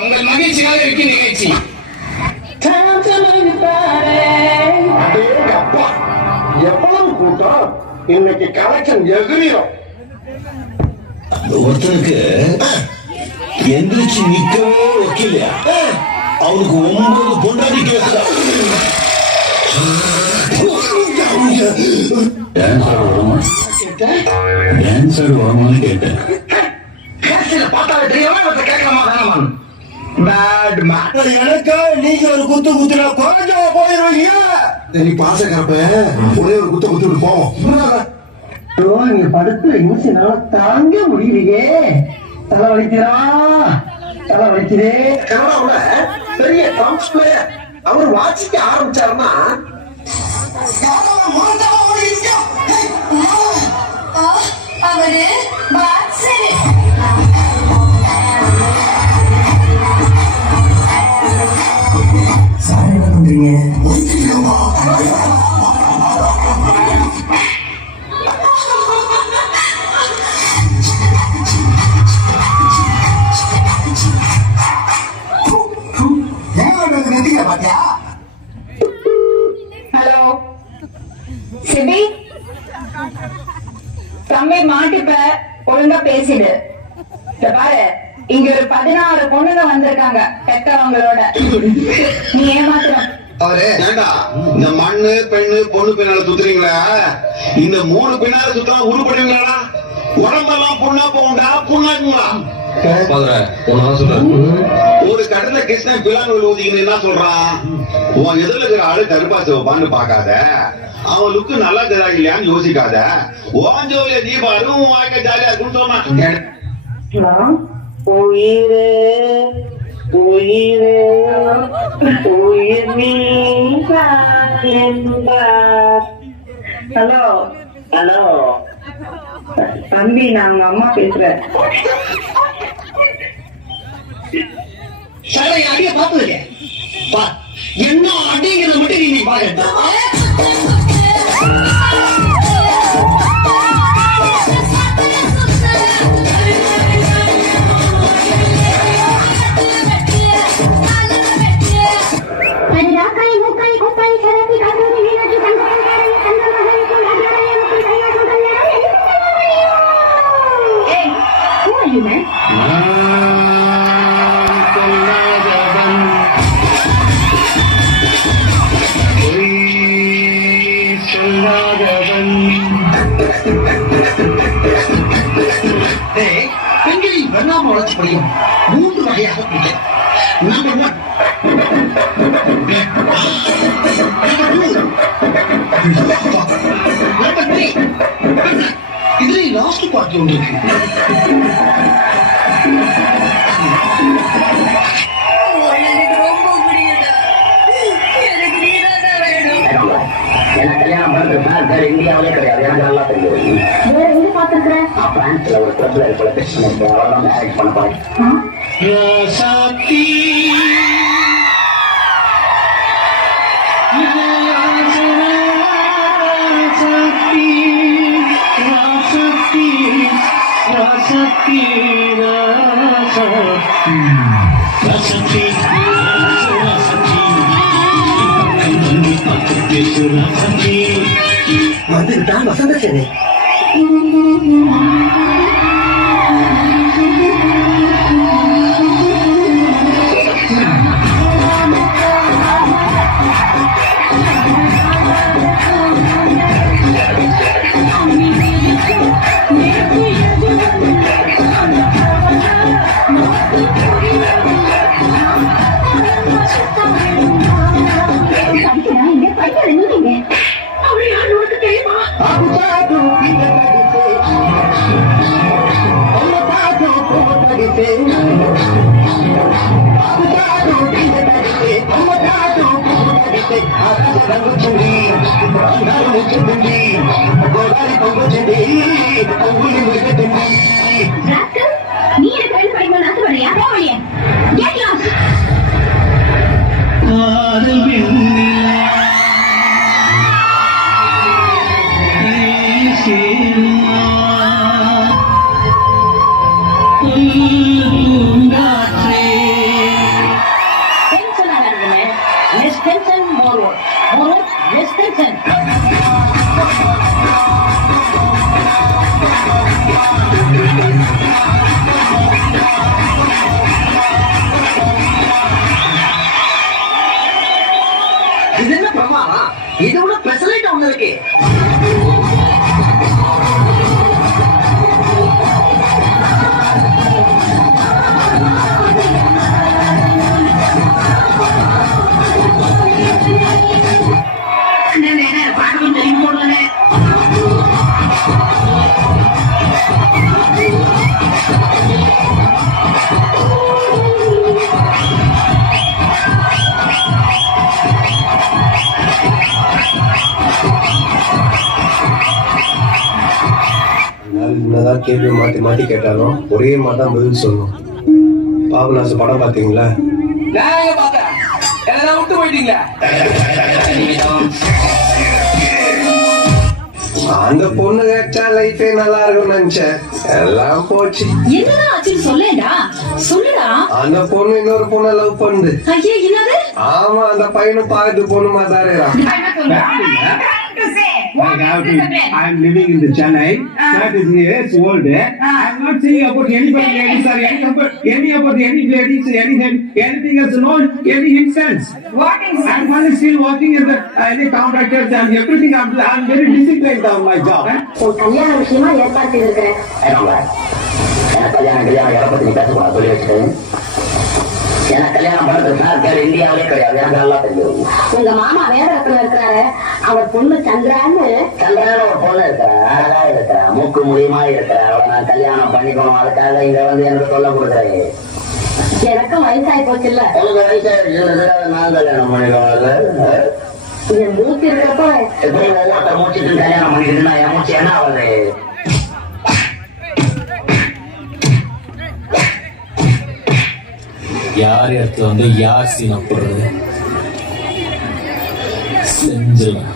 உங்கள் மகிழ்ச்சியாக இருக்கு நிகழ்ச்சி. எவ்வளவு கூட்டம் இன்னைக்கு கலெக்ஷன் எதிரியும். ஒருத்தனுக்கு எந்திரிச்சு நிக்கவே வைக்கலையா, அவனுக்கு 9 பொண்டாடி கேட்கிறான். டான்ஸர் வருமானு கேட்டேன். எனக்கா நீங்க ஒரு குத்து குத்துனா குறைஞ்சா போயிருவீங்க. நீ பாசக்கிறப்ப ஒரே ஒரு குத்த குத்துட்டு போவோம். நீங்க படுத்து இன்சினால தாங்க முடியலையே. தலை வலிக்கிறா, தலை வலிக்குதே. கனடாவுல பெரிய ட்ரம்ஸ் பிளேயர் அவர் வாசிக்க ஆரம்பிச்சாருன்னா அவரு பாக்ஸர். சார் என்ன பண்றீங்க? ஹலோ சிபி, தம்பி மாட்டிப்ப ஒழுங்கா பேசிடு. பாரு, இங்க ஒரு 16 பொண்ணுங்க வந்திருக்காங்க பெத்தவங்களோட. நீ ஏமாத்துற அவரு ஏண்டா இந்த மண்ணு பெண்ணு பொண்ணு பின்னால சுத்துறீங்களா? இந்த 3 பின்னால சுத்தா உருப்படுவீங்களா? உடம்பெல்லாம் பொண்ணா போகுண்டா புண்ணாக்குங்களா? ஒரு கடல கிருஷ்ணன் பிளாங்கல் ஊதிக்கணும் என்ன சொல்றான்? உன் எதிரில் இருக்கிற ஆளு கருப்பா சிவப்பான்னு பாக்காத, அவன் லுக்கு நல்லா இருக்கிறா இல்லையான்னு யோசிக்காத. ஓஞ்சோலிய நீ பாரு, உன் வாழ்க்கை ஜாலியா இருக்குன்னு சொன்னான். உயிரே உயிரே உயிர் நீதான் என்பார். ஹலோ ஹலோ தம்பி, நான் உங்க அம்மா பேசுறேன். அடிய பாத்து என்ன அடிங்கிறத மட்டும் நீ பாக்க. பெண்களின் பரிணாம வளர்ச்சிப்படியும் 3 வகையாக பிரிக்க. Number 1, number 3. இதுல லாஸ்ட் பார்ட் ஒன்று இருக்கு. இந்தியாவிலே கிடையாது, எனக்கு நல்லா தெரியும். வேற எங்க பாத்துருக்கேன்? பிரான்ஸ்ல ஒரு கிளப்ல இருக்க அவெல்லாம் மேரேஜ் பண்ண போறேன். வந்துட்டான் வசந்த சேனை. நீ எனக்கு ரெண்டு படிக்கணும் ஆசைப்படுறியா? போவழியே கெட் லாஸ்ட். பூங்காற்றே கேள்வி மாத்தி மாத்தி கேட்டாலும் ஒரே மாதிரி தான் பதில் சொல்லணும். பாபநாசு படம் பாத்தீங்களா? நான் எங்க பார்த்தேன் எல்லாம் விட்டு போயிட்டீங்களா? அந்த பொண்ணு கேட்டா லைஃபே நல்லா இருக்கும்னு நினைச்சேன், எல்லாம் போச்சு. என்னதான் ஆச்சுன்னு சொல்லேடா, சொல்லுடா. அந்த பொண்ணு இன்னொரு பொண்ணை லவ் பண்ணுது. ஐயே என்னது? ஆமா, அந்த பையனும் பார்த்து பொண்ணு மாதாரா. I am living in the Chennai, 30 years old. I am not saying about anybody ladies or any about any ladies, anything else, no, any instance. What is I am only still working as any contractors and everything. I am very disciplined on my job. உன் கல்யாண விஷயமா ஏற்பாடு செய்திருக்கிறேன். கல்யாணம் யாரை பத்தி நீ பேசக்கூடாது சொல்லி வச்சுட்டேன். எனக்கு கல்யாணம் பண்றது சார் இந்தியாவிலே கிடையாது, எனக்கு நல்லா தெரியும். உங்க மாமா வேற இடத்துல இருக்கிறாரு, அவர் பொண்ணு சந்திரான்னு. சந்திரான ஒரு பொண்ணு இருக்கிறா, அழகா இருக்கிறா, மூக்கு முடியுமா இருக்கிறா, அவளை நான் கல்யாணம் பண்ணிக்கணும், அதுக்காக இங்க வந்து எனக்கு சொல்ல கொடுக்குறேன். எனக்கும் வயசாகி போச்சு இல்ல? உனக்கு வயசாக நான் கல்யாணம் பண்ணிக்கணும். என் மூச்சு இருக்கிறப்ப எப்படி ஒவ்வொருத்தர் மூச்சுட்டு கல்யாணம் பண்ணிக்கிட்டுனா என் மூச்சு என்ன ஆகுது? யார் இடத்துல வந்து யார் சீனை போடுறது செஞ்சிருவேன்.